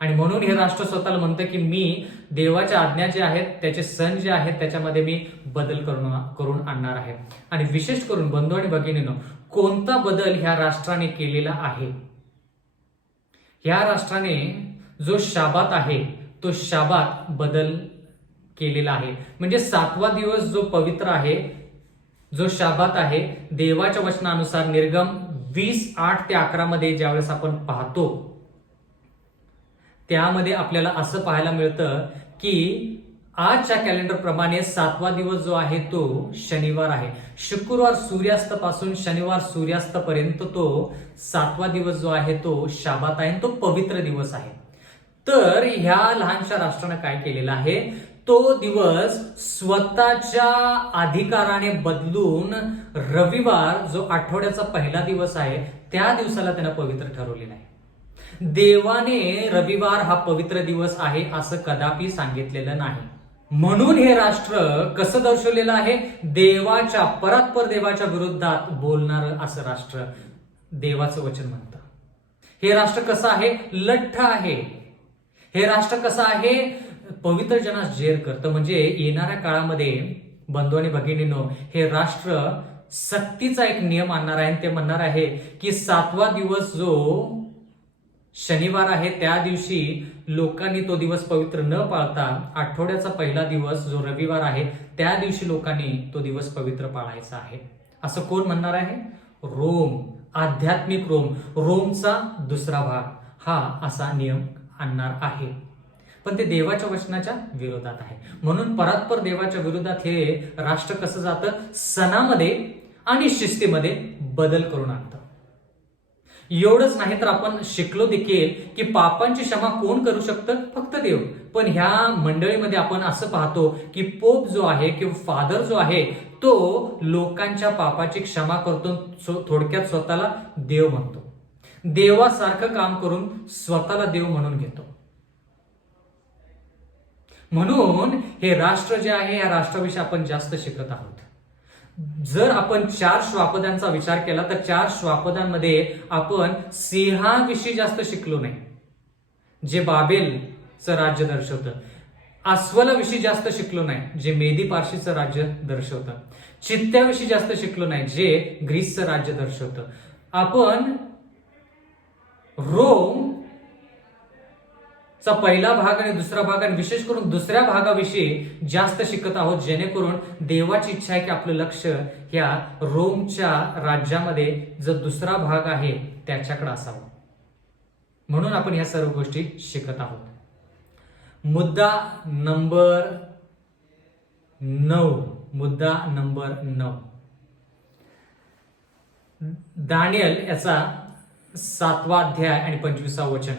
आणि म्हणून हे राष्ट्र स्वतःला म्हणतं की मी देवाच्या आज्ञा जे आहेत, त्याचे सण जे आहेत त्याच्यामध्ये मी बदल करून आणणार आहे. आणि विशेष करून बंधू आणि भगिनींनो, कोणता बदल ह्या राष्ट्राने केलेला आहे? ह्या राष्ट्राने जो शाबात आहे तो शाबात बदल केलेला आहे. म्हणजे 7वा दिवस जो पवित्र आहे, जो शाबात आहे, देवाच्या वचनानुसार निर्गम 20:8 ते 11 मध्ये ज्यावेळेस आपण पाहतो त्यामध्ये आपल्याला असं पाहायला मिळतं की आजच्या कॅलेंडर प्रमाणे 7वा दिवस जो आहे तो शनिवार आहे. शुक्रवार सूर्यास्तापासून शनिवार सूर्यास्तापर्यंत तो 7वा दिवस जो आहे तो शाबात आहे, तो पवित्र दिवस आहे. तर ह्या लहानशा राष्ट्रानं काय केलेलं आहे, तो दिवस स्वतःच्या अधिकाराने बदलून रविवार जो आठवड्याचा पहिला दिवस आहे त्या दिवसाला त्यानं पवित्र ठरवलेला आहे. देवाने रविवार हा पवित्र दिवस आहे असं कदापि सांगितलेलं नाही. म्हणून हे राष्ट्र कसं दर्शवलेलं आहे, देवाच्या परात्पर देवाच्या विरोधात बोलणारं असं राष्ट्र देवाचं वचन म्हणतं. हे राष्ट्र कसं आहे, लठ्ठ आहे. हे राष्ट्र कसं आहे, पवित्र जनास जेर करतं. म्हणजे येणाऱ्या काळामध्ये बंधू आणि भगिनींनो, हे राष्ट्र सक्तीचा एक नियम आणणार आहे. ते म्हणणार आहे की 7वा दिवस जो शनिवार आहे त्या दिवशी लोकांनी तो दिवस पवित्र न पाळता आठवड्याचा पहिला दिवस जो रविवार आहे त्या दिवशी लोकांनी तो दिवस पवित्र पाळायचा आहे. असं कोण म्हणणार आहे? रोम, आध्यात्मिक रोम, रोमचा दुसरा भाग हा असा नियम आणणार आहे. पण ते देवाच्या वचनाच्या विरोधात आहे. म्हणून परात्पर देवाच्या विरोधात हे राष्ट्र कसं जातं, सणामध्ये आणि शिस्तीमध्ये बदल करून आणतं. एवढंच नाही तर आपण शिकलो देखील की पापांची क्षमा कोण करू शकतं, फक्त देव. पण ह्या मंडळीमध्ये आपण असं पाहतो की पोप जो आहे किंवा फादर जो आहे तो लोकांच्या पापाची क्षमा करतो, थोडक्यात स्वतःला देव म्हणतो, देवासारखं काम करून स्वतःला देव म्हणून घेतो. म्हणून हे राष्ट्र जे आहे या राष्ट्राविषयी आपण जास्त शिकत आहोत. जर आपण 4 श्वापदांचा विचार केला तर 4 श्वापदांमध्ये आपण सिंहाविषयी जास्त शिकलो नाही, जे बाबेलचं राज्य दर्शवतं. अस्वलाविषयी जास्त शिकलो नाही, जे मेदी पारशीचं राज्य दर्शवतं. चित्त्याविषयी जास्त शिकलो नाही, जे ग्रीसचं राज्य दर्शवतं. आपण रोम चा पहिला भाग आणि दुसरा भाग आणि विशेष करून दुसऱ्या भागाविषयी जास्त शिकत आहोत, जेणेकरून देवाची इच्छा आहे की आपलं लक्ष ह्या रोमच्या राज्यामध्ये जो दुसरा भाग आहे त्याच्याकडे असावं. म्हणून आपण ह्या सर्व गोष्टी शिकत आहोत. मुद्दा नंबर 9 दानियल याचा 7वा अध्याय आणि 25वा वचन.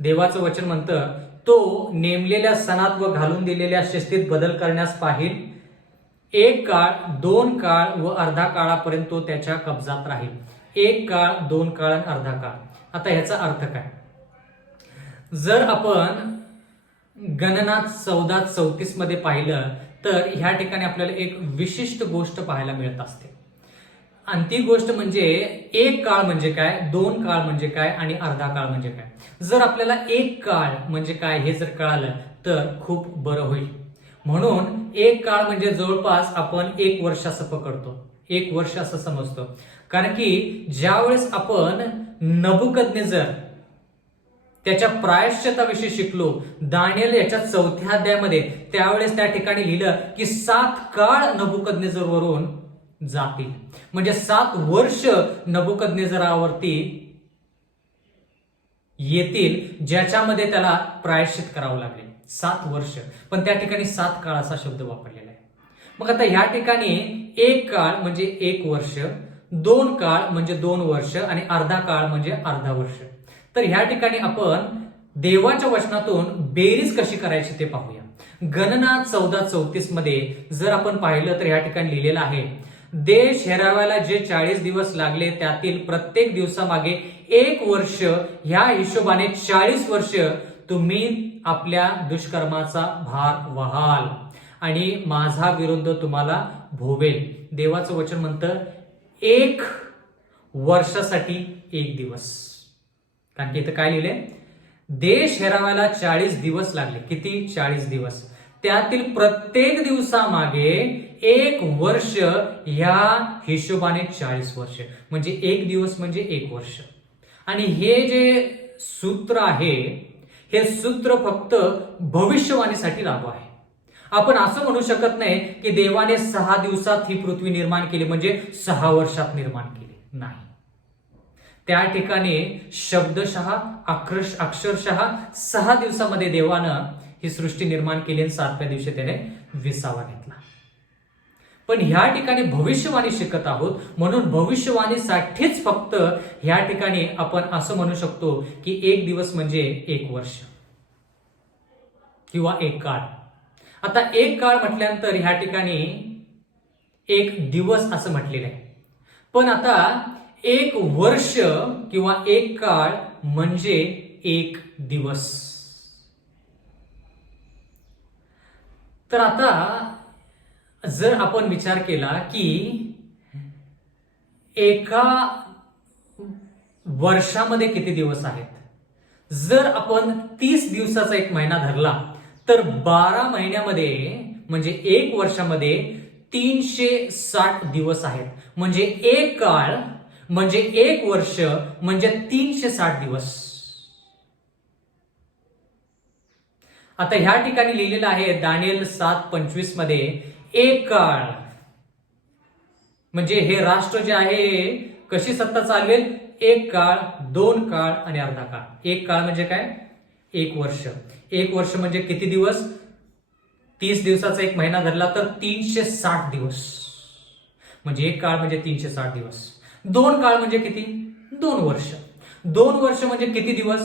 देवाचं वचन म्हणतं, तो नेमलेल्या सणात व घालून दिलेल्या शिस्तीत बदल करण्यास पाहिल. 1 काळ, 2 काळ व अर्धा काळापर्यंत तो त्याच्या कब्जात राहील. 1 काळ, 2 काळ आणि अर्धा काळ. आता ह्याचा अर्थ काय? जर आपण गणना 14:34 मध्ये पाहिलं तर ह्या ठिकाणी आपल्याला एक विशिष्ट गोष्ट पाहायला मिळत असते. आणि ती गोष्ट म्हणजे 1 काळ म्हणजे काय, 2 काळ म्हणजे काय आणि अर्धा काळ म्हणजे काय. जर आपल्याला 1 काळ म्हणजे काय हे जर कळालं तर खूप बरं होईल. म्हणून 1 काळ म्हणजे जवळपास आपण 1 वर्ष असं पकडतो, 1 वर्ष असं समजतो. कारण की ज्यावेळेस आपण नबुकदनेजर त्याच्या प्रायश्चित्ताविषयी शिकलो दानिएल याच्या 4थ्या अध्यायामध्ये, त्यावेळेस त्या ठिकाणी लिहिलं की 7 काळ नबुकदनेजर वरून जातील. म्हणजे 7 वर्ष नबुकदनेजरावरती येतील, ज्याच्यामध्ये त्याला प्रायश्चित करावं लागेल. 7 वर्ष, पण त्या ठिकाणी 7 काळ असा शब्द वापरलेला आहे. मग आता ह्या ठिकाणी 1 काळ म्हणजे 1 वर्ष, 2 काळ म्हणजे 2 वर्ष आणि अर्धा काळ म्हणजे अर्धा वर्ष. तर ह्या ठिकाणी आपण देवाच्या वचनातून बेरीज कशी करायची ते पाहूया. गणना 14:34 मध्ये जर आपण पाहिलं तर ह्या ठिकाणी लिहिलेलं आहे, देश हेरावायला जे 40 दिवस लागले त्यातील प्रत्येक दिवसामागे 1 वर्ष, ह्या हिशोबाने 40 वर्ष तुम्ही आपल्या दुष्कर्माचा भार वहाल आणि माझा विरुद्ध तुम्हाला भोवेल. देवाचं वचन म्हणतं 1 वर्षासाठी 1 दिवस. कारण की इथं काय लिहिलंय, देश हेरावायला 40 दिवस लागले. किती? 40 दिवस. त्यातील प्रत्येक दिवसामागे 1 वर्ष, ह्या हिशोबाने 40 वर्ष, म्हणजे 1 दिवस म्हणजे 1 वर्ष. आणि हे जे सूत्र आहे हे सूत्र फक्त भविष्यवाणीसाठी लागू आहे. आपण असं म्हणू शकत नाही की देवाने 6 दिवसात ही पृथ्वी निर्माण केली म्हणजे 6 वर्षात निर्माण केली. नाही, त्या ठिकाणी शब्दशः अक्षरशः 6 दिवसामध्ये देवानं ही सृष्टी निर्माण केली आणि 7व्या दिवशी त्याने विसावा घेतला. पण ह्या ठिकाणी भविष्यवाणी शिकत आहोत, म्हणून भविष्यवाणीसाठीच फक्त ह्या ठिकाणी आपण असं म्हणू शकतो की 1 दिवस म्हणजे 1 वर्ष किंवा 1 काळ. आता 1 काळ म्हटल्यानंतर ह्या ठिकाणी 1 दिवस असं म्हटलेलं आहे. पण आता 1 वर्ष किंवा 1 काळ म्हणजे 1 दिवस. तर आता जर आपण विचार केला की एका वर्षामध्ये किती दिवस आहेत, जर आपण 30 दिवसाचा 1 महिना धरला तर 12 महिन्यामध्ये म्हणजे 1 वर्षामध्ये 360 दिवस आहेत. म्हणजे 1 काळ म्हणजे 1 वर्ष म्हणजे 360 दिवस. आता ह्या ठिकाणी लिहिलेलं आहे दानिएल 7:25 मध्ये 1 काळ म्हणजे हे राष्ट्र जे आहे कशी सत्ता चालवेल, 1 काळ, 2 काळ आणि अर्धा काळ. 1 काळ म्हणजे काय, 1 वर्ष. एक वर्ष म्हणजे किती दिवस? 30 दिवसाचा एक महिना धरला तर 360 दिवस, म्हणजे एक काळ म्हणजे 360 दिवस. दोन काळ म्हणजे किती? 2 वर्ष. 2 वर्ष म्हणजे किती दिवस?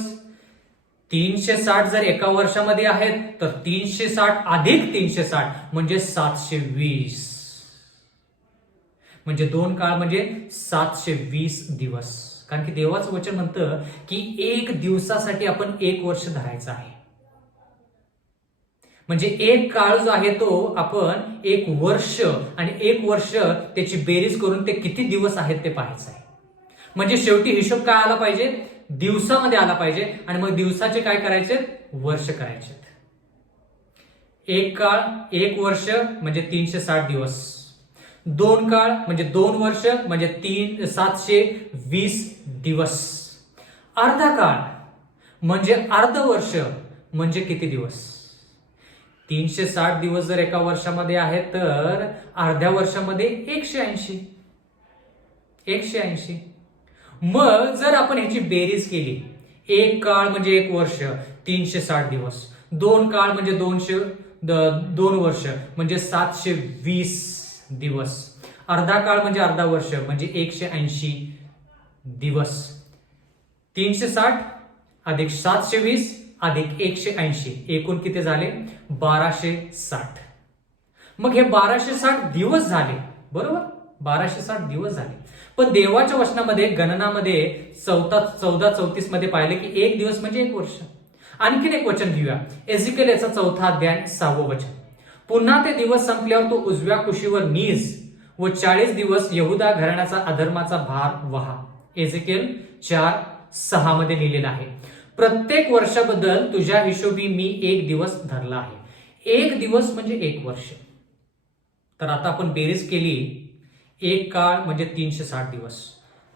360 जर एका वर्षामध्ये आहेत तर 360 अधिक 360 म्हणजे 720, म्हणजे दोन काळ म्हणजे 720 दिवस. कारण की देवाचं वचन म्हणतं की एक दिवसासाठी आपण एक वर्ष धरायचं आहे. म्हणजे एक काळ जो आहे तो आपण एक वर्ष, आणि एक वर्ष त्याची बेरीज करून ते किती दिवस आहेत ते पाहायचं आहे. म्हणजे शेवटी हिशोब काय आला पाहिजे? दिवसामध्ये आला पाहिजे, आणि मग दिवसाचे काय करायचे? वर्ष करायचे. एक काळ एक वर्ष म्हणजे 360 दिवस, दोन काळ म्हणजे 2 वर्ष म्हणजे 720 दिवस, अर्धा काळ म्हणजे अर्ध वर्ष म्हणजे किती दिवस? 360 दिवस जर एका वर्षामध्ये आहेत तर अर्ध्या वर्षामध्ये 180. मग जर आपण ह्याची बेरीज केली, एक काळ म्हणजे एक वर्ष 360 दिवस, दोन काळ म्हणजे 2 वर्ष म्हणजे 720 दिवस, अर्धा काळ म्हणजे अर्धा वर्ष म्हणजे 180 दिवस. 360 अधिक 720 अधिक 180 एकूण किती झाले? 1260. मग हे 1260 दिवस झाले, बरोबर? 1260 दिवस झाले. पण देवाच्या वचनामध्ये गणनामध्ये 14:34 मध्ये पाहिले की एक दिवस म्हणजे एक वर्ष. आणखीन एक वचन घेऊया, एजिकेल याचा 4 अध्याय 6 वचन. पुन्हा ते दिवस संपल्यावर तो उजव्या कुशीवर नीज व 40 दिवस यहुदा घराण्याचा अधर्माचा भार वहा. एजिकेल 4:6 मध्ये लिहिलेलं आहे, प्रत्येक वर्षाबद्दल तुझ्या हिशोबी मी एक दिवस धरला आहे. एक दिवस म्हणजे एक वर्ष. तर आता आपण बेरीज केली, एक काळ म्हणजे 360 दिवस,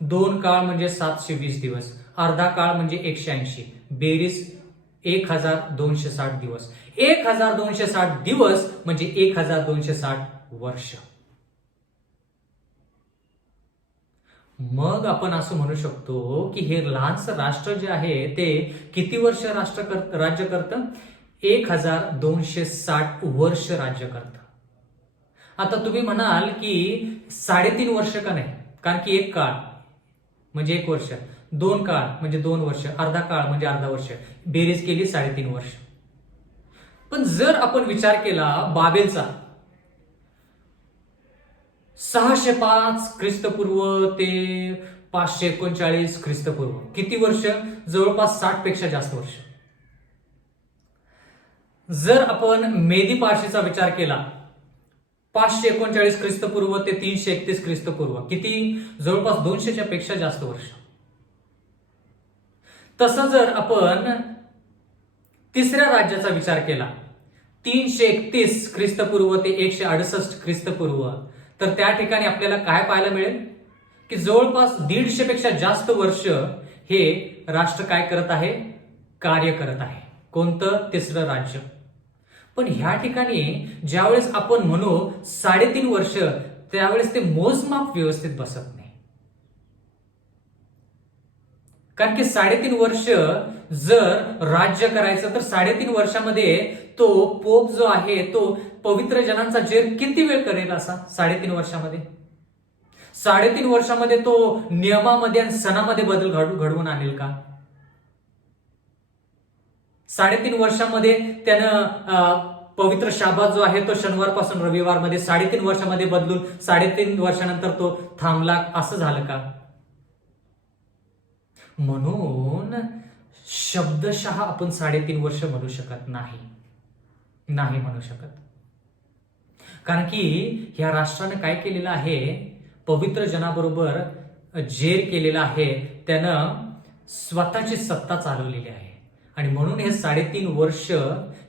दोन काळ म्हणजे 720 दिवस, अर्धा काळ म्हणजे 180, बेरीज 1260 दिवस. 1260 दिवस म्हणजे 1260 वर्ष. मग आपण असं म्हणू शकतो की हे लहानसं राष्ट्र जे आहे ते किती वर्ष राज्य करतं? 1260 वर्ष राज्य करतं. आता तुम्ही म्हणाल की 3.5 वर्ष का नाही? कारण की एक काळ म्हणजे एक वर्ष, दोन काळ म्हणजे 2 वर्ष, अर्धा काळ म्हणजे अर्धा वर्ष, बेरीज केली 3.5 वर्ष. पण जर आपण विचार केला बाबेलचा, 605 ख्रिस्तपूर्व ते 539 ख्रिस्तपूर्व, किती वर्ष? जवळपास 60 पेक्षा जास्त वर्ष. जर आपण मेदी पारशीचा विचार केला, 539 ख्रिस्तपूर्व ते 331 ख्रिस्तपूर्व, किती? जवळपास 200च्या पेक्षा जास्त वर्ष. तसं जर आपण तिसऱ्या राज्याचा विचार केला, 331 ख्रिस्तपूर्व ते 168 ख्रिस्तपूर्व, तर त्या ठिकाणी आपल्याला काय पाहायला मिळेल की जवळपास 150 पेक्षा जास्त वर्ष हे राष्ट्र काय करत आहे? कार्य करत आहे. कोणतं? तिसरं राज्य. पण ह्या ठिकाणी ज्यावेळेस आपण म्हणू 3.5 वर्ष, त्यावेळेस ते मोजमाप व्यवस्थित बसत नाही. कारण की 3.5 वर्ष जर राज्य करायचं तर 3.5 वर्षामध्ये तो पोप जो आहे तो पवित्र जनांचा जेर किती वेळ करेल? असा 3.5 वर्षामध्ये, 3.5 वर्षामध्ये तो नियमामध्ये आणि सणामध्ये बदल घडवून आणेल का? 3.5 वर्षामध्ये त्यानं पवित्र शाबात जो आहे तो शनिवारपासून रविवारमध्ये 3.5 वर्षामध्ये बदलून 3.5 वर्षानंतर तो थांबला, असं झालं का? म्हणून शब्दशः आपण 3.5 वर्ष म्हणू शकत नाही म्हणू शकत. कारण की ह्या राष्ट्राने काय केलेलं आहे? पवित्र जनाबरोबर जेर केलेला आहे, त्यानं स्वतःची सत्ता चालवलेली आहे. आणि म्हणून हे 3.5 वर्ष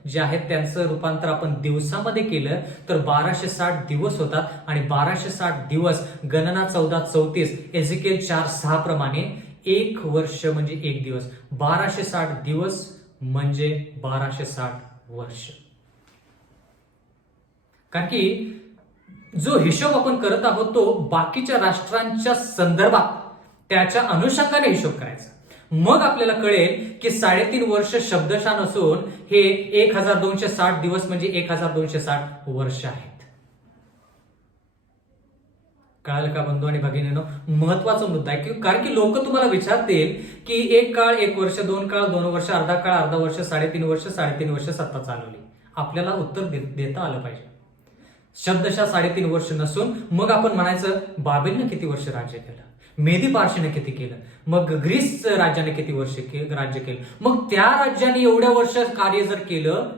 जे आहेत त्यांचं रूपांतर आपण दिवसामध्ये केलं तर 1260 दिवस होतात. आणि 1260 दिवस गणना 14:34 एजिकेल 4:6 प्रमाणे एक वर्ष म्हणजे एक दिवस. 1260 दिवस म्हणजे 1260 वर्ष. कारण की जो हिशोब आपण करत आहोत तो बाकीच्या राष्ट्रांच्या संदर्भात त्याच्या अनुषंगाने हिशोब करायचा. मग आपल्याला कळेल की 3.5 वर्ष शब्दशः नसून हे 1260 दिवस म्हणजे 1260 वर्ष आहेत. कळालं का बंधू आणि भगिनींनो? महत्वाचा मुद्दा आहे की कारण की लोक तुम्हाला विचारतील की एक काळ 1 वर्ष, 2 काळ 2 वर्ष, अर्धा काळ अर्धा वर्ष, 3.5 वर्ष 3.5 वर्ष सत्ता चालवली. आपल्याला उत्तर देता आलं पाहिजे. शब्दशः 3.5 वर्ष नसून मग आपण म्हणायचं बाबेलनं किती वर्ष राज्य केलं, मेदी पारशीनं किती केलं, मग ग्रीस राज्याने किती वर्ष राज्य केलं, मग त्या राज्याने एवढ्या वर्ष कार्य जर केलं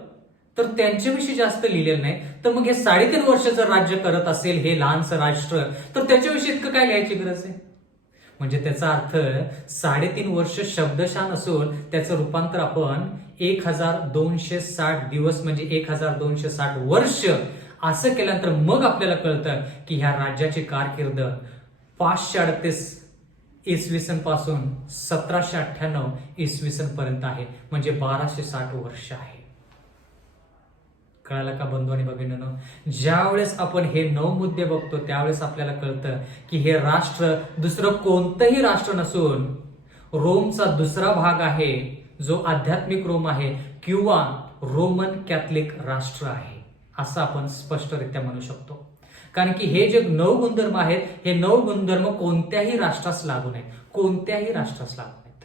तर त्यांच्याविषयी जास्त लिहिलेलं नाही, तर मग हे 3.5 वर्ष जर राज्य करत असेल हे लहानसं राष्ट्र, तर त्याच्याविषयी इतकं काय लिहायची गरज आहे? म्हणजे त्याचा अर्थ 3.5 वर्ष शब्दशः नसून त्याचं रूपांतर आपण 1260 दिवस म्हणजे 1260 वर्ष असं केल्यानंतर मग आपल्याला कळतं की ह्या राज्याची कारकीर्द 538 इसवी सन पासून 1798 इसवी सन पर्यंत आहे, म्हणजे 1260 वर्ष आहे. कळालं का बंधू आणि भगिनींनो? ज्यावेळेस आपण हे 9 मुद्दे बघतो त्यावेळेस आपल्याला कळतं की हे राष्ट्र दुसरं कोणतंही राष्ट्र नसून रोमचा दुसरा भाग आहे, जो आध्यात्मिक रोम आहे किंवा रोमन कॅथलिक राष्ट्र आहे, असं आपण स्पष्टरित्या म्हणू शकतो. कारण की हे जे 9 गुणधर्म आहेत हे 9 गुणधर्म कोणत्याही राष्ट्रास लागू नाहीत, कोणत्याही राष्ट्रास लागू नाहीत.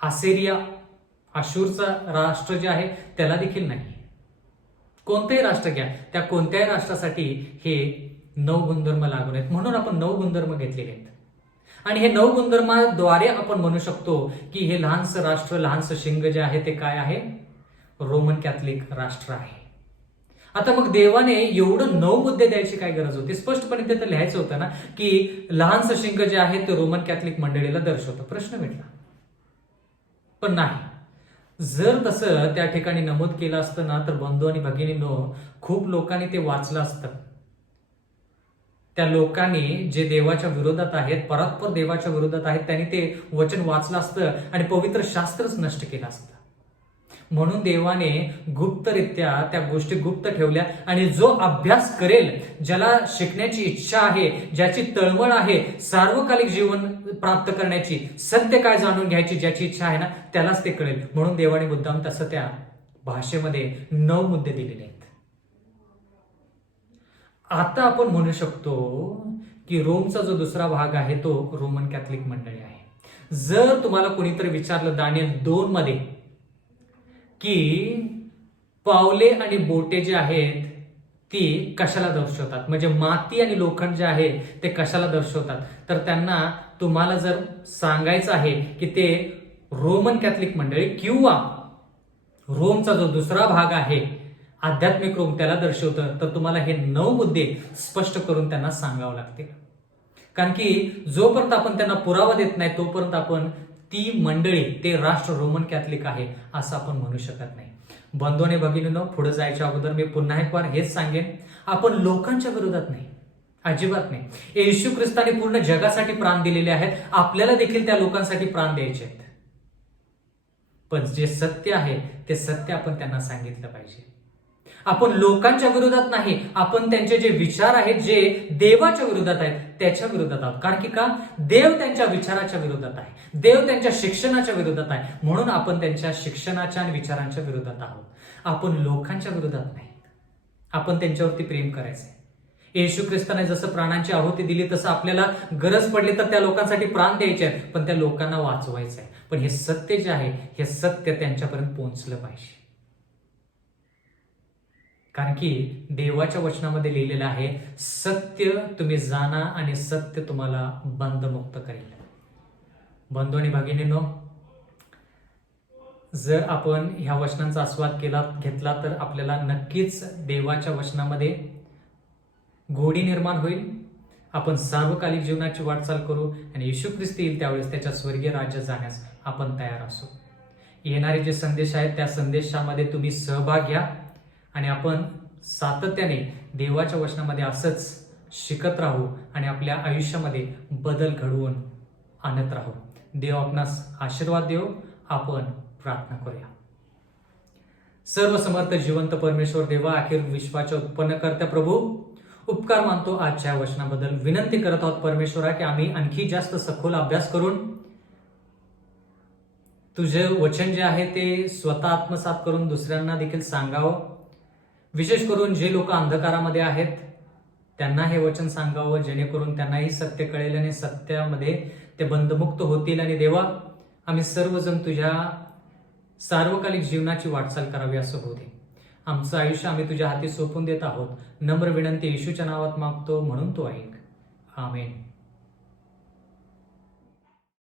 असेरिया अशूरचा राष्ट्र जे आहे त्याला देखील नाही. कोणतेही राष्ट्र घ्या, त्या कोणत्याही राष्ट्रासाठी हे 9 गुणधर्म लागू नाहीत. म्हणून आपण 9 गुणधर्म घेतलेले आहेत आणि हे 9 गुणधर्माद्वारे आपण म्हणू शकतो की हे लहानसं राष्ट्र, लहानसं शिंग जे आहे ते काय आहे? रोमन कॅथलिक राष्ट्र आहे. आता मग देवाने एवढं 9 मुद्दे द्यायची काय गरज होती? स्पष्टपणे ते तर लिहायचं होतं ना की लहानसं शिंग जे आहे ते रोमन कॅथलिक मंडळीला दर्शवतं. प्रश्न मिटला. पण नाही, जर तसं त्या ठिकाणी नमूद केलं असतं ना तर बंधू आणि भगिनींनो खूप लोकांनी ते वाचलं असतं. त्या लोकांनी जे देवाच्या विरोधात आहेत, परात्पर देवाच्या विरोधात आहेत, त्यांनी ते वचन वाचलं असतं आणि पवित्र शास्त्रच नष्ट केलं असतं. म्हणून देवाने गुप्तरित्या त्या गोष्टी गुप्त ठेवल्या आणि जो अभ्यास करेल, ज्याला शिकण्याची इच्छा आहे, ज्याची तळमळ आहे, सार्वकालिक जीवन प्राप्त करण्याची, सत्य काय जाणून घ्यायची ज्याची इच्छा आहे ना त्यालाच ते कळेल. म्हणून देवाने मुद्दाम तसं त्या भाषेमध्ये 9 मुद्दे दिलेले आहेत. आता आपण म्हणू शकतो की रोमचा जो दुसरा भाग आहे तो रोमन कॅथलिक मंडळी आहे. जर तुम्हाला कोणीतरी विचारलं दानिएल 2 मध्ये की पावले आणि बोटे जे आहेत ती कशाला दर्शवतात, म्हणजे माती आणि लोखंड जे आहे ते कशाला दर्शवतात, तर त्यांना तुम्हाला जर सांगायचं आहे की ते रोमन कॅथलिक मंडळी किंवा रोमचा जो दुसरा भाग आहे आध्यात्मिक रोम त्याला दर्शवतं, तर तुम्हाला हे 9 मुद्दे स्पष्ट करून त्यांना सांगावं लागतील. कारण की जोपर्यंत आपण त्यांना पुरावा देत नाही तोपर्यंत आपण ती मंडळी, ते राष्ट्र रोमन कॅथलिक आहे असं आपण म्हणू शकत नाही. बंधू आणि भगिनींनो, पुढे जायच्या अगोदर मी पुन्हा एक वार हेच सांगेन, आपण लोकांच्या विरोधात नाही, अजिबात नाही. येशू ख्रिस्ताने पूर्ण जगासाठी प्राण दिलेले आहेत, आपल्याला देखील त्या लोकांसाठी प्राण द्यायचे आहेत. पण जे सत्य आहे ते सत्य आपण त्यांना सांगितलं पाहिजे. आपण लोकांच्या विरोधात नाही, आपण त्यांचे जे विचार आहेत जे देवाच्या विरोधात आहेत त्याच्या विरोधात आहोत. कारण की का? देव त्यांच्या विचाराच्या विरोधात आहे, देव त्यांच्या शिक्षणाच्या विरोधात आहे, म्हणून आपण त्यांच्या शिक्षणाच्या आणि विचारांच्या विरोधात आहोत. आपण लोकांच्या विरोधात नाही, आपण त्यांच्यावरती प्रेम करायचंय. येशू ख्रिस्ताने जसं प्राणांची आहुती दिली तसं आपल्याला गरज पडली तर त्या लोकांसाठी प्राण द्यायचे आहेत, पण त्या लोकांना वाचवायचं आहे. पण हे सत्य जे आहे हे सत्य त्यांच्यापर्यंत पोहोचलं पाहिजे. कारण की देवाच्या वचनामध्ये लिहिलेलं आहे, सत्य तुम्ही जाणा आणि सत्य तुम्हाला बंधमुक्त करेल. बंधू आणि भगिनींनो, जर आपण ह्या वचनांचा आस्वाद घेतला तर आपल्याला नक्कीच देवाच्या वचनामध्ये गोडी निर्माण होईल. आपण सार्वकालिक जीवनाची वाटचाल करू आणि येशू ख्रिस्त येईल त्यावेळेस त्याच्या स्वर्गीय राज्यात जाण्यास आपण तयार असू. येणारे जे संदेश आहेत त्या संदेशामध्ये तुम्ही सहभाग घ्या आणि आपण सातत्याने देवाच्या वचनामध्ये असंच शिकत राहू आणि आपल्या आयुष्यामध्ये बदल घडवून आणत राहू. देव आपणास आशीर्वाद देव. आपण प्रार्थना करूया. सर्व समर्थ जिवंत परमेश्वर देवा, अखेर विश्वाच्या उत्पन्नकर्त्या प्रभू, उपकार मानतो आजच्या वचनाबद्दल. विनंती करत आहोत परमेश्वरा की आम्ही आणखी जास्त सखोल अभ्यास करून तुझे वचन जे आहे ते स्वतः आत्मसात करून दुसऱ्यांना देखील सांगावं. विशेष करून जे लोक अंधकारामध्ये आहेत त्यांना हे वचन सांगावं, जेणेकरून त्यांनाही सत्य कळेल आणि सत्यामध्ये ते बंधमुक्त होतील. आणि देवा, आम्ही सर्वजण तुझ्या सार्वकालिक जीवनाची वाटचाल करावी असं होऊ दे. आमचं आयुष्य आम्ही तुझ्या हाती सोपून देत आहोत. नम्र विनंती येशूच्या नावात मागतो, म्हणून तो ऐक. आमेन.